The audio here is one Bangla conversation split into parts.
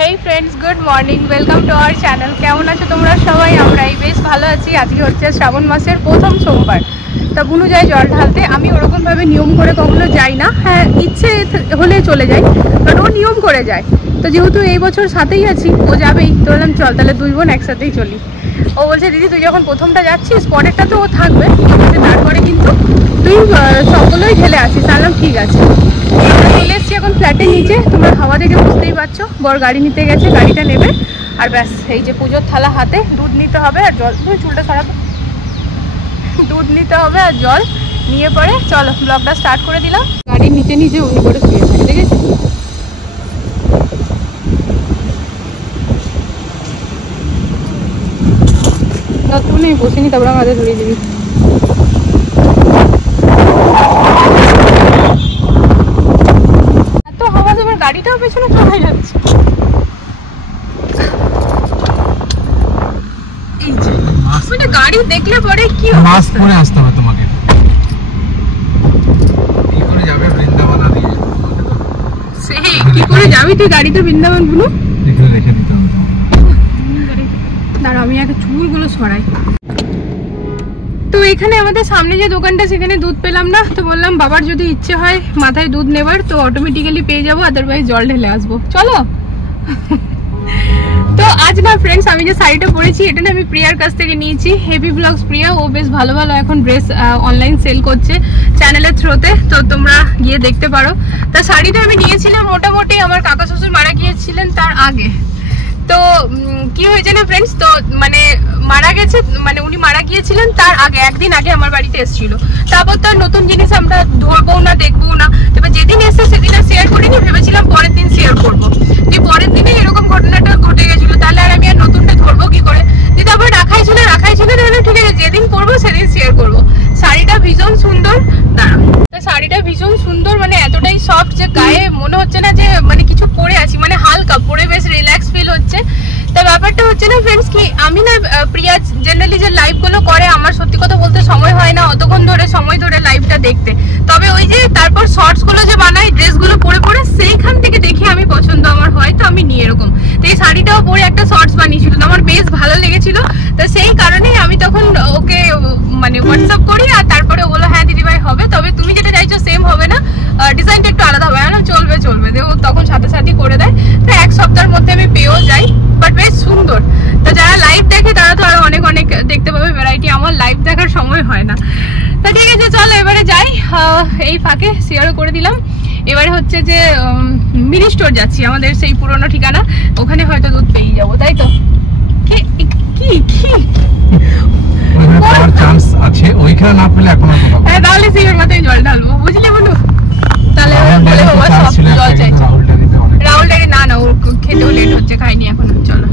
Hey friends, good morning, welcome to our channel. কেমন আছো তোমরা সবাই? আমরা বেশ ভালো আছি। আজকে হচ্ছে শ্রাবণ মাসের প্রথম সোমবার। তা বুনু যায় জল ঢালতে। আমি ওরকমভাবে নিয়ম করে কখনো যাই না, হ্যাঁ ইচ্ছে হলে চলে যাই, বাট ও নিয়ম করে যায়। তো যেহেতু এই বছর সাথেই আছি, ও যাবেই, তো বললাম চল তাহলে দুই বোন একসাথেই চলি। ও বলছে দিদি তুই যখন প্রথমটা যাচ্ছিস পরেরটা তো ও থাকবে, তারপরে কিন্তু তুই সবগুলোই ঢেলে আসিস। বললাম ঠিক আছে। আমরা চলে এসেছি এখন ফ্ল্যাটের নিচে। তোমরা হাওয়া দেখে বুঝতেই পারছো, বর গাড়ি নিতে গেছে, গাড়িটা নেবে। আর ব্যাস, এই যে পুজোর থালা হাতে, দুধ নিতে হবে আর জল, চুলটা সরাবো, দুধ নিতে হবে আর জল নিয়ে পরে চলো ব্লগটা স্টার্ট করে দিলাম। গাড়ির নিচে নিচে উনি করে শুয়ে থাকে, দেখেছি? তুই নেই বসিনি, তারপরে আমাদের ধরিয়ে দিবি। এত হাওয়া, তোমার গাড়িটাও পেছনে চলে যাচ্ছে। গাড়ি দেখলে পরে কি মাস্ক পরে আসতে হবে তোমাকে। কি করে যাবে বৃন্দাবন? কি করে যাবি তুই গাড়িতে বৃন্দাবন? গুলো রেখে দিতে হবে। দাঁড়া আমি আগে চুলগুলো সরাই। তো এখানে আমাদের সামনে যে দোকানটা, সেখানে দুধ পেলাম না। তো বললাম বাবার যদি ইচ্ছে হয় মাথায় দুধ নেবার, তো অটোমেটিক্যালি পেয়ে যাবো, আদারওয়াইজ জল ঢেলে আসবো। চলো। তো আজ না ফ্রেন্ডস, আমি যে শাড়িটা পরেছি এটা না আমি প্রিয়ার কাছ থেকে নিয়েছি। হেভি ব্লগস প্রিয়া, ও বেশ ভালো ভালো এখন ড্রেস অনলাইন সেল করছে চ্যানেলের থ্রুতে, তো তোমরা গিয়ে দেখতে পারো। তা শাড়িটা আমি নিয়েছিলাম মোটামুটি আমার কাকা শ্বশুর মারা গিয়েছিলেন তার আগে। তো কি হয়েছে না ফ্রেন্ডস, তো মানে মারা গেছে, মানে উনি মারা গিয়েছিলেন তার আগে, একদিন আগে আমার বাড়িতে এসেছিল। তারপর তার নতুন জিনিস আমরা ধরবো না, দেখবো না। এবার যেদিন এসে সেদিন আর শেয়ার করিনি, ভেবেছিলাম পরের দিন শেয়ার করবো। পরের দিনে এরকম ঘটনাটা ঘটে গেছিল, তাহলে আর আমি আর নতুনটা ধরবো কি করে? তারপর রাখাই ছিল তাহলে ঠিক আছে, যেদিন পরবো সেদিন শেয়ার করবো। শাড়িটা ভীষণ সুন্দর, দাঁড়া, শাড়িটা ভীষণ সুন্দর, মানে এতটাই সফট যে গায়ে মনে হচ্ছে না যে মানে কিছু পরে আছি, মানে হালকা পরে বেশ রিল্যাক্স ফিল হচ্ছে। তা ব্যাপারটা হচ্ছে না ফ্রেন্ডস কি, আমি না প্রিয়া জেনারেলি যে লাইভ গুলো করে, আমার সত্যি কথা বলতে সময় হয় না অতক্ষণ ধরে সময় ধরে লাইভটা দেখতে। তবে ওই যে তারপর শর্টস গুলো যে বানাই ড্রেসগুলো পরে পরে, সেইখান থেকে দেখে আমি পছন্দ আমার হয়, তো আমি নিয়ে এরকম। তো এই শাড়িটাও পরে একটা শর্টস বানিয়েছিল, তো আমার বেশ ভালো লেগেছিল। তো সেই কারণেই আমি তখন ওকে মানে হোয়াটসঅ্যাপ করি, আর তারপরে বলো হ্যাঁ দিদিভাই হবে, তবে তুমি যেটা চাইছো সেম হবে না, ডিজাইনটা একটু আলাদা হবে। না চলবে চলবে, দেখো তখন সাথে সাথে করে দেয়। তো এক সপ্তাহের মধ্যে আমি পেয়েও যাই, বাট বেশ সুন্দর। তো যারা লাইভ দেখে তারা তো আরো অনেক অনেক দেখতে পাবে ভ্যারাইটি, আমার লাইভ দেখার সময় হয় না। তো ঠিক আছে চলো এবারে যাই। এই ফাঁকে শেয়ারও করে দিলাম। এবারে হচ্ছে যে মিনি স্টোর যাচ্ছি, আমাদের সেই পুরনো ঠিকানা, ওখানে হয়তো দুধ পেয়ে যাবো, তাই তো? কি চান্স আছে ওইখানে না পেলে এখন, হ্যাঁ তাহলে সেই মাথায় জল ঢালবো, বুঝলে বলু? তাহলে বলে বাবা সব জল চাইছে। রাহুল ডারি না ওর খেতেও লেট হচ্ছে, খাইনি এখন। চলো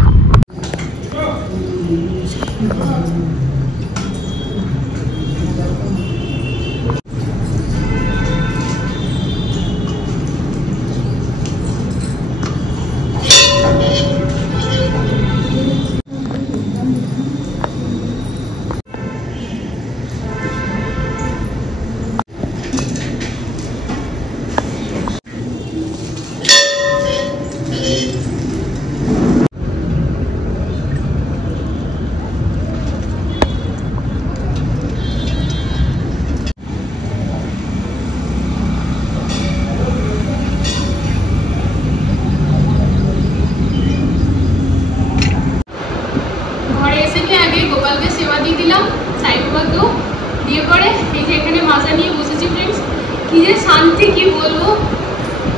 শান্তি, কি বলবো,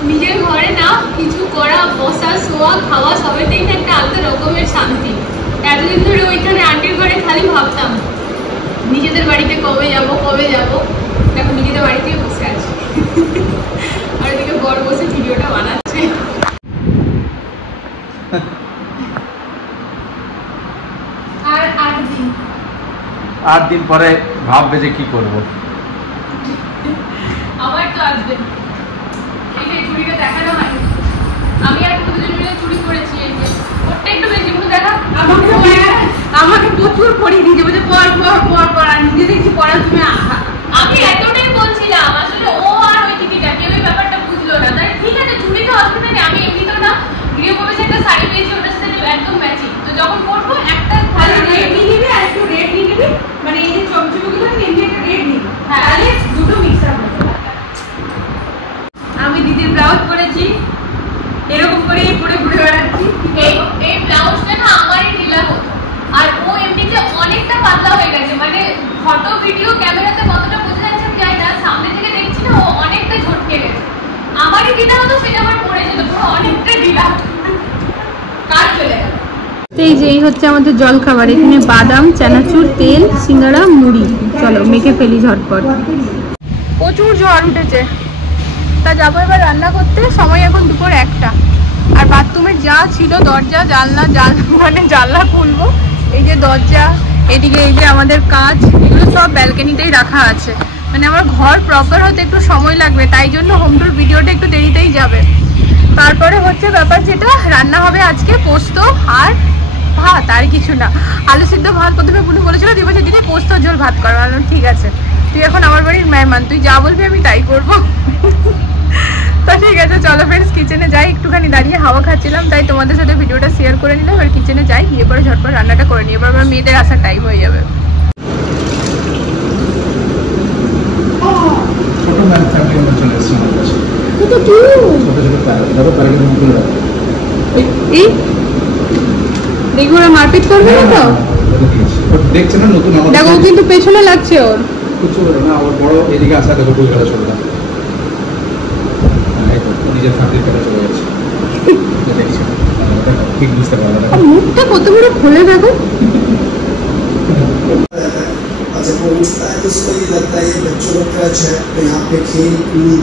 নিজের ঘরে না কিছু করা, বসা শোয়া খাওয়া সবেতেই না একটা আলাদা রকমের শান্তি। এতদিন ধরে ওইখানে আন্টির ঘরে খালি ভাবতাম নিজেদের বাড়িতে কবে যাব, এখন নিজেদের বাড়িতেই বসে আছি। আর এদিকে বর বসে ভিডিওটা বানাচ্ছে। আর 8 দিন পরে ভাববে যে কি করবো। আবার তো আসবে। এই যে চুড়িটা দেখানো হয়, আমি আর দুজন মিলে চুড়ি করেছি। এই যে ওটা একটু বেশি করে দেখা, আমাকে প্রচুর পরিয়ে দিয়েছে, বলছে পর আর নিজে দেখছি পড়া। তুমি আমি এতটাই বলছিলাম, আসলে ও আর ওই দিদিটা কেউ এই ব্যাপারটা বুঝলো না। তাই ঠিক আছে চুড়ি তো অসুবিধা নেই, আমি এমনি তো না গৃহপ্রবেশে একটা শাড়ি যখন করবো একটা খালি রেড নিয়ে নিবি আর একটু রেড নিয়ে নিবি, মানে এই যে চমচমগুলো নিয়ে একটা রেড নিবি, তাহলে দুটো মিক্স আপ হবে। আমি দিদির ব্লাউজ পরেছি, এরকম করে ঘুরে ঘুরে বেড়াচ্ছি। এই ব্লাউজটা না আমারই ঢিলা হতো, আর ও এমনিতে অনেকটা পাতলা হয়ে গেছে, মানে ফটো ভিডিও ক্যামেরাতে কতটা বোঝা যাচ্ছে জানি না, সামনে থেকে দেখছি না ও অনেকটা ঝটকে গেছে। আমারই ঢিলা হতো, সেটা আমার পড়ে যেত পুরো অনেকটা ঢিলা, কাজ চলে গেল। এই যে এই হচ্ছে আমাদের জল খাবার, এখানে বাদাম, চানাচুর, তেল, সিঙ্গারা, মুড়ি। চলো মেখে ফেলি ঝটপট। প্রচুর ঝড় উঠেছে, তা যাবো এবার রান্না করতে। সময় এখন দুপুর 1টা, আর বাথরুমের যা ছিল দরজা জানলা মানে জানলা খুলবো, এই যে দরজা, এদিকে এই যে আমাদের কাঁচ, এগুলো সব ব্যালকনিতেই রাখা আছে। মানে আমার ঘর প্রপার হতে একটু সময় লাগবে, তাই জন্য হোম টুর ভিডিওটা একটু দেরিতেই যাবে। তারপরে হচ্ছে ব্যাপার যেটা রান্না হবে আজকে পোস্ত আর ভাত, আর কিছু না। আলু সিদ্ধ ভাত প্রথমে বুনু বলেছিল তুই বলছে দিদি পোস্ত ঝোল ভাত কর, ঠিক আছে তুই এখন আমার বাড়ির মেহমান, তুই যা বলবি আমি তাই করবো। তো ঠিক আছে চলো ফ্রেন্ডস কিচেনে যাই, একটুখানি দাঁড়িয়ে হাওয়া খাচ্ছিলাম তাই তোমাদের সাথে ভিডিওটা শেয়ার করে নিলাম। এবার কিচেনে যাই, গিয়ে পরে ঝটপট রান্নাটা করে নিই, এবার আমার মেয়েদের আসার টাইম হয়ে যাবে। দেখো ওরা মারপিট করবে না তো, দেখছে না নতুন, দেখো কিন্তু পেছনে লাগছে ওর কিছু না, ওর বড় এদিকে আসা দেখো বই খেলা চলে না, নিজের ফ্যামিলির কথা চলে যাচ্ছে, দেখছি ঠিক বুঝতে পারবে না, মুখটা কত বড় খুলে দেখো। जब वो उठता है तो उसको ये लगता है ये बच्चों का क्रच है, तो यहाँ पे खेल कूद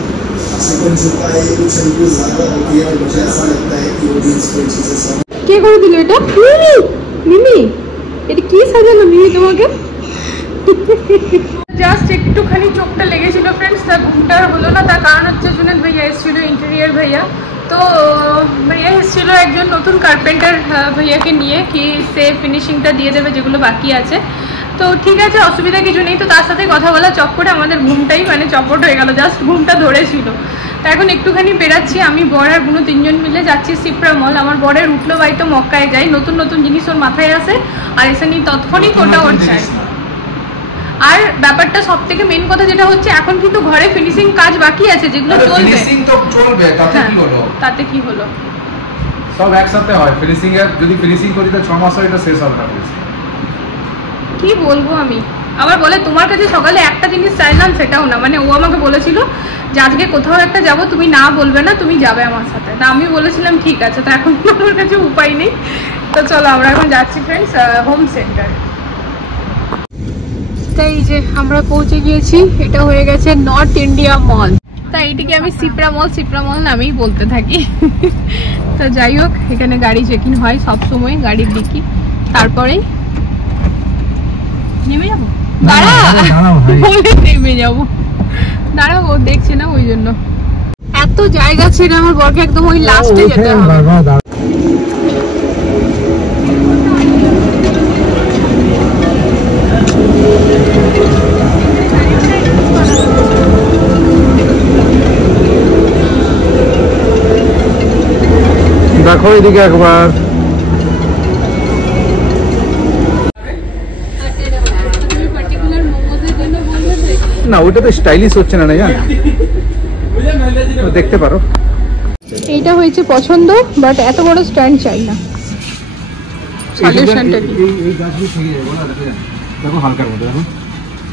सेकंड झुकाए कुछ हमको ज्यादा होती है, और मुझे ऐसा लगता है कि ऑडियंस को चीजें समझ। কে করে দিল এটা? মিমি, এটা কি সাজালো মিমি তোমাকে? জাস্ট একটুখানি চোখটা লেগেছিল ফ্রেন্ডস, তার ঘুমটা হলো না। তার কারণ হচ্ছে সুনীল ভাইয়া এসেছিল, ইন্টেরিয়ার ভাইয়া। তো ভাইয়া এসেছিলো একজন নতুন কার্পেন্টার ভাইয়াকে নিয়ে, কি সে ফিনিশিংটা দিয়ে দেবে যেগুলো বাকি আছে। তো ঠিক আছে অসুবিধা কিছু নেই। তো তার সাথে কথা বলা চক্করে আমাদের ঘুমটাই মানে চপট হয়ে গেল, জাস্ট ঘুমটা ধরেছিল। তা এখন একটুখানি বেরাচ্ছি, আমি বর আর বুনু 3জন মিলে যাচ্ছি সিপ্রা মল। আমার বরের উঠলো বাই তো মক্কায় যাই, নতুন নতুন জিনিস ওর মাথায় আসে, আর এসে নিয়ে তৎক্ষণিক ওটা ওর চাই। আর ব্যাপারটা সব থেকে মেন কথা যেটা হচ্ছে, এখন কিন্তু ঘরে ফিনিশিং কাজ বাকি আছে যেগুলো চলবে, তাতে কি হলো সব একসাথে হয়। ফিনিশিং এর যদি ফিনিশিং করি তো 6 মাস হয়, এটা শেষ হবে না। কি বলবো আমি, আবার বলে তোমার কাছে সকালে একটা জিনিস চাইলাম, সেটাও না। মানে ও আমাকে বলেছিল যে আজকে কোথাও একটা যাবো, তুমি না বলবে না, তুমি যাবে আমার সাথে। তা আমি বলেছিলাম ঠিক আছে। তো এখন আমার কাছে উপায় নেই। তো চলো আমরা এখন যাচ্ছি ফ্রেন্ডস হোম সেন্টার। তাই যে আমরা পৌঁছে গিয়েছি, এটা হয়ে গেছে নর্থ ইন্ডিয়া মল। তাই এইটিকে আমি সিপ্রা মল নামেই বলতে থাকি। তো যাই হোক, এখানে গাড়ি চেকিং হয় সব সময়, গাড়ির দিকে। তারপরে নেমে যাবো, নেমে যাবো, দাঁড়াবো দেখছি না, ওই জন্য এত জায়গা ছেড়ে আমার বরকে একদম ওই লাস্টে যেতে হবে। দেখো এদিকে একবার, না ওটা তো স্টাইলিশ হচ্ছে না, জান দেখতে পারো। এইটা হয়েছে পছন্দ, বাট এত বড় স্ট্যান্ড চাই না। সলিউশনটা কি? এই গাছগুলো থেকে যাবে না, দেখো হালকার মধ্যে, দেখো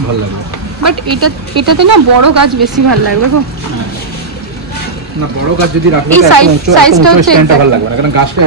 ভালো লাগবে। বাট এটাতে না বড় গাছ বেশি ভালো লাগবে। দেখো না বড় গাছ যদি রাখলে এই সাইজটা হচ্ছে ভালো লাগবে না, কারণ গাছটা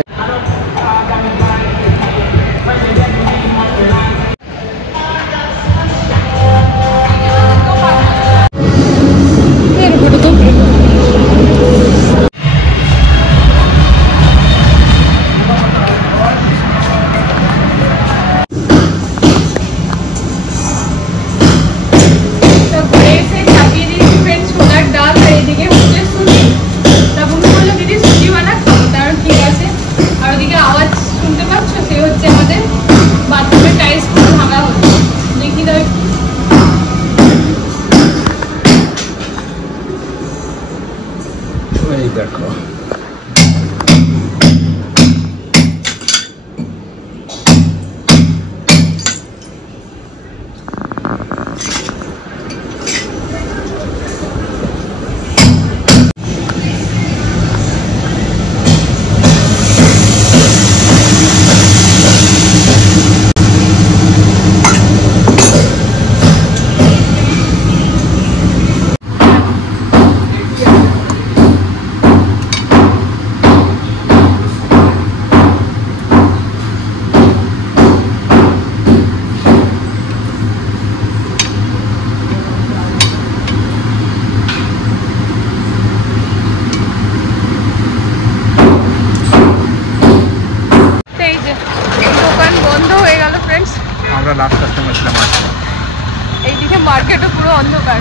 মার্কেটও পুরো অন্ধকার।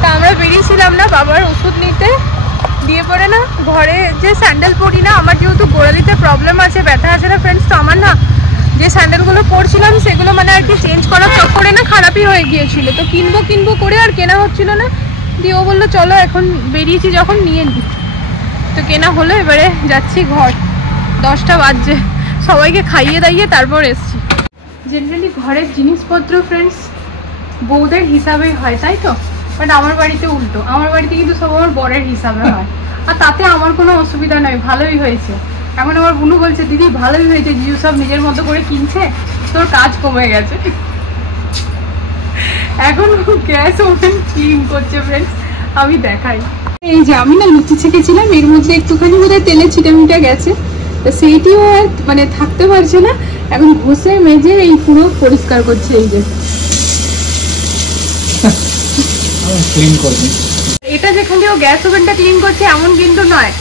তা আমরা বেরিয়েছিলাম না বাবার ওষুধ নিতে, দিয়ে পরে না ঘরে যে স্যান্ডেল পরি না, আমার যেহেতু গোড়ালিতে প্রবলেম আছে, ব্যথা আছে না ফ্রেন্ডস, তো আমার না যে স্যান্ডেলগুলো পরছিলাম সেগুলো মানে আর কি চেঞ্জ করার চক্করে না খারাপই হয়ে গিয়েছিল। তো কিনবো করে আর কেনা হচ্ছিল না, দিয়ে ও বললো চলো এখন বেরিয়েছি যখন নিয়ে নিই, তো কেনা হলো। এবারে যাচ্ছি ঘর, 10টা বাজছে, সবাইকে খাইয়ে দাইয়ে তারপর এসছি। জেনারেলি ঘরের জিনিসপত্র ফ্রেন্ডস বউদের হিসাবেই হয়, তাই তো? বাট আমার বাড়িতে উল্টো, আমার বাড়িতে কিন্তু সব আমার বরের হিসাবে হয়, আর তাতে আমার কোনো অসুবিধা নয়, ভালোই হয়েছে। এখন আমার বুনু বলছে দিদি ভালোই হয়েছে, জিউ সব নিজের মতো করে কিনছে, তোর কাজ কমে গেছে। এখন গ্যাস ওভেন ক্লিন করছে ফ্রেন্ডস, আমি দেখাই। এই যে আমি না লুচি ছেঁকেছিলাম, এর মধ্যে একটুখানি বোধহয় তেলে ছিটামিটা গেছে, তো সেইটিও আর মানে থাকতে পারছে না, এখন ঘষে মেজে এই পুরো পরিষ্কার করছে। এই যে ক্লিন করবে, এটা যেখানে ও গ্যাস ওভেনটা ক্লিন করছে এমন কিন্তু নয়,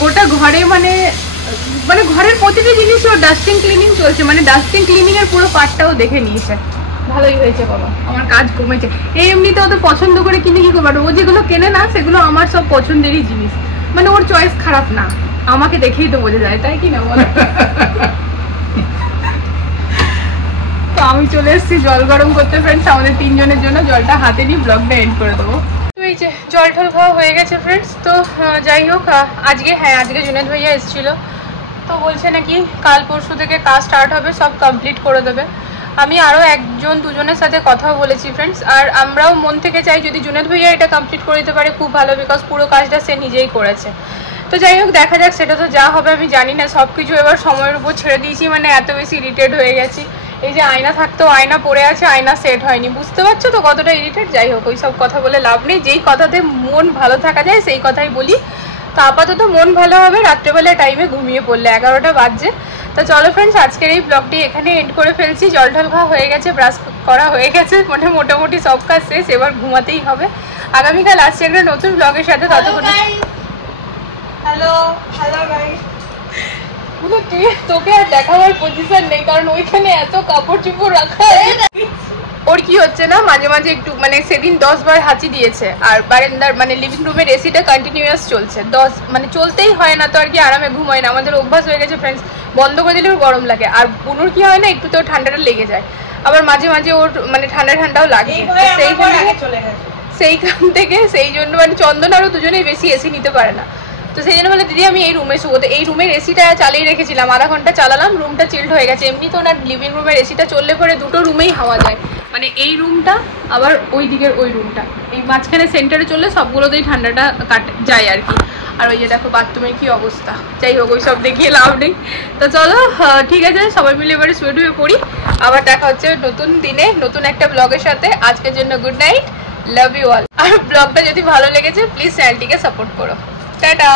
গোটা ঘরে মানে ঘরের প্রতিটি জিনিস ওর ডাস্টিং ক্লিনিং চলছে, মানে ডাস্টিং ক্লিনিং এর পুরো পার্টটাও দেখে নিয়েছে। ভালোই হয়েছে বাবা, আমার কাজ কমেছে। এই এমনিতে ও তো পছন্দ করে কিনে কি করবে, ও যেগুলো কেনে না সেগুলো আমার সব পছন্দেরই জিনিস, মানে ওর চয়েস খারাপ না, আমাকে দেখেই তো বোঝা যায়, তাই কি না বলো? তো আমি চলে এসেছি জল গরম করতে ফ্রেন্ডস, আমাদের 3 জনের জন্য। জলটা হাতে নিয়ে ব্লগটা এন্ড করে দেবো। তো এই যে জল টল খাওয়া হয়ে গেছে ফ্রেন্ডস। তো যাই হোক, আজকে জুনেদ ভাইয়া এসেছিলো, তো বলছে নাকি কাল পরশু থেকে কাজ স্টার্ট হবে, সব কমপ্লিট করে দেবে। আমি আরও 1-2 জনের সাথে কথাও বলেছি ফ্রেন্ডস, আর আমরাও মন থেকে চাই যদি জুনেদ ভাইয়া এটা কমপ্লিট করে দিতে পারে খুব ভালো, বিকজ পুরো কাজটা সে নিজেই করেছে। তো যাই হোক দেখা যাক, সেটা তো যা হবে আমি জানি না, সব কিছু এবার সময়ের উপর ছেড়ে দিয়েছি, মানে এত বেশি ইরিটেট হয়ে গেছি। এই যে আয়না থাকতেও আয়না পড়ে আছে, আয়না সেট হয়নি, বুঝতে পারছো তো কতটা ইরিটেট। যাই হোক, ওই সব কথা বলে লাভ নেই, যেই কথাতে মন ভালো থাকা যায় সেই কথাই বলি। তো আপাতত মন ভালো হবে রাত্রেবেলা টাইমে ঘুমিয়ে পড়লে, 11টা বাজছে। তো চলো ফ্রেন্ডস, আজকের এই ব্লগটি এখানে এন্ড করে ফেলছি। জল টল খাওয়া হয়ে গেছে, ব্রাশ করা হয়ে গেছে, মানে মোটামুটি সব কাজ শেষ, এবার ঘুমাতেই হবে। আগামীকাল আসছে একটা নতুন ব্লগের সাথে, ততক্ষণে হ্যালো গাইস। তোকে আর দেখাবার পজিশন নেই, কারণ ওইখানে এত কাপড় চোপড় রাখা আছে। ওর কি হচ্ছে না, মাঝে মাঝে একটু মানে সেদিন 10 বার হাঁচি দিয়েছে, আর বারান্দার মানে লিভিং রুমের এসিটা কন্টিনিউয়াস চলছে, মানে চলতেই হয় না তো আর কি, আরামে ঘুমায় না। আমাদের অভ্যাস হয়ে গেছে ফ্রেন্ডস, বন্ধ করে দিলেও গরম লাগে। আর বুনুর কি হয় না, একটু তো ঠান্ডাটা লেগে যায়, আবার মাঝে মাঝে ওর মানে ঠান্ডাও লাগে, সেইখান থেকে সেই জন্য মানে চন্দন আরও দুজনেই বেশি এসি নিতে পারে না। তো সেই জন্য বলে দিদি আমি এই রুমে শুবো, তো এই রুমের এসিটা চালিয়ে রেখেছিলাম, আধা ঘন্টা চালালাম, রুমটা চিল্ড হয়ে গেছে। এমনি তো ওনার লিভিং রুমের এসিটা চললে পরে দুটো রুমেই হাওয়া যায়, মানে এই রুমটা আবার ওই দিকের ওই রুমটা, এই মাঝখানে সেন্টারে চললে সবগুলোতেই ঠান্ডাটা যায় আর কি। আর ওই যে দেখো বাথরুমের কি অবস্থা। যাই হোক, ওই সব দেখিয়ে লাভ নেই। তো চলো ঠিক আছে, সবাই মিলে এবারে শুয়ে টুয়ে পড়ি, আবার দেখা হচ্ছে নতুন দিনে নতুন একটা ব্লগের সাথে। আজকের জন্য good night, love you all. আর ব্লগটা যদি ভালো লেগেছে প্লিজ চ্যানেলটিকে সাপোর্ট করো। টাটা।